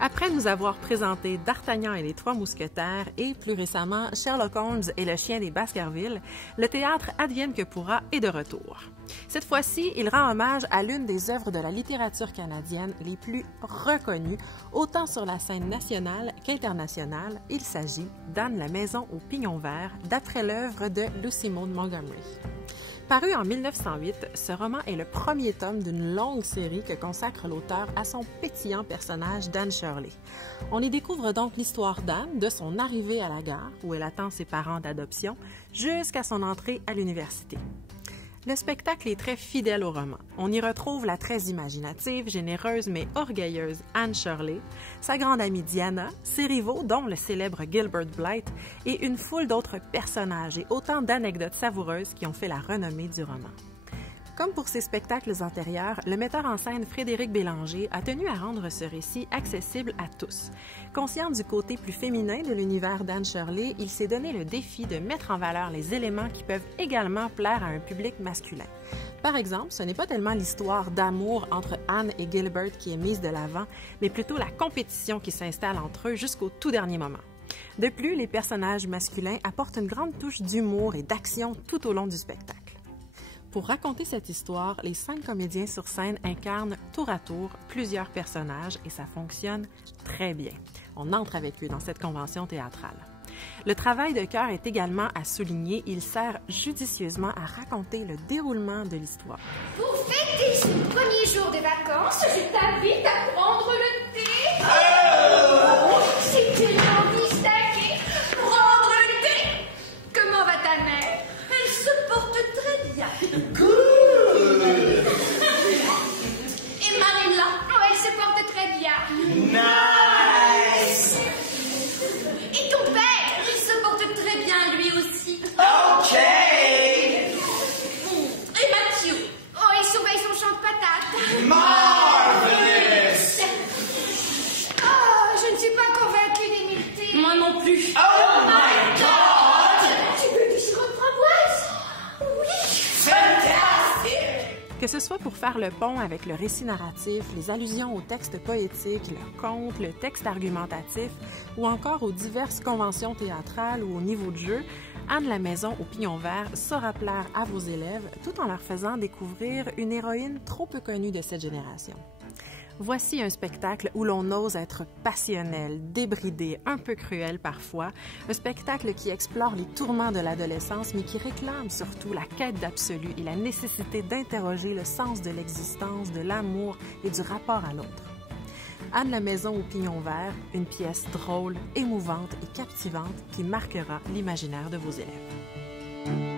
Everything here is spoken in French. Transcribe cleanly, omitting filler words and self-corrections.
Après nous avoir présenté D'Artagnan et les Trois Mousquetaires et plus récemment Sherlock Holmes et le chien des Baskerville, le théâtre Advienne que pourra est de retour. Cette fois-ci, il rend hommage à l'une des œuvres de la littérature canadienne les plus reconnues, autant sur la scène nationale qu'internationale. Il s'agit d'Anne la Maison au Pignon Vert, d'après l'œuvre de Lucy Maud Montgomery. Paru en 1908, ce roman est le premier tome d'une longue série que consacre l'auteur à son pétillant personnage d'Anne Shirley. On y découvre donc l'histoire d'Anne, de son arrivée à la gare, où elle attend ses parents d'adoption, jusqu'à son entrée à l'université. Le spectacle est très fidèle au roman. On y retrouve la très imaginative, généreuse mais orgueilleuse Anne Shirley, sa grande amie Diana, ses rivaux dont le célèbre Gilbert Blythe et une foule d'autres personnages et autant d'anecdotes savoureuses qui ont fait la renommée du roman. Comme pour ses spectacles antérieurs, le metteur en scène Frédéric Bélanger a tenu à rendre ce récit accessible à tous. Conscient du côté plus féminin de l'univers d'Anne Shirley, il s'est donné le défi de mettre en valeur les éléments qui peuvent également plaire à un public masculin. Par exemple, ce n'est pas tellement l'histoire d'amour entre Anne et Gilbert qui est mise de l'avant, mais plutôt la compétition qui s'installe entre eux jusqu'au tout dernier moment. De plus, les personnages masculins apportent une grande touche d'humour et d'action tout au long du spectacle. Pour raconter cette histoire, les 5 comédiens sur scène incarnent tour à tour plusieurs personnages et ça fonctionne très bien. On entre avec eux dans cette convention théâtrale. Le travail de cœur est également à souligner. Il sert judicieusement à raconter le déroulement de l'histoire. Pour fêter ce premier jour de vacances, je t'invite à prendre le thé. C'est tellement distingué. Prendre le thé. Comment va ta mère? Elle se porte très bien. Et Marilla? Oh, elle se porte très bien. Nice! Et ton père? Il se porte très bien lui aussi. OK! Et Mathieu? Oh, il surveille son champ de patates. Marvelous! Oh, je ne suis pas convaincue d'imiter. Moi non plus. Oh my God! Tu veux du sirop de framboise? Oui. Fantastic! Que ce soit pour faire le pont avec le récit narratif, les allusions aux textes poétiques, le conte, le texte argumentatif ou encore aux diverses conventions théâtrales ou au niveau de jeu, Anne la Maison au Pignon Vert saura plaire à vos élèves tout en leur faisant découvrir une héroïne trop peu connue de cette génération. Voici un spectacle où l'on ose être passionnel, débridé, un peu cruel parfois, un spectacle qui explore les tourments de l'adolescence mais qui réclame surtout la quête d'absolu et la nécessité d'interroger le sens de l'existence, de l'amour et du rapport à l'autre. Anne la Maison au Pignon Vert, une pièce drôle, émouvante et captivante qui marquera l'imaginaire de vos élèves.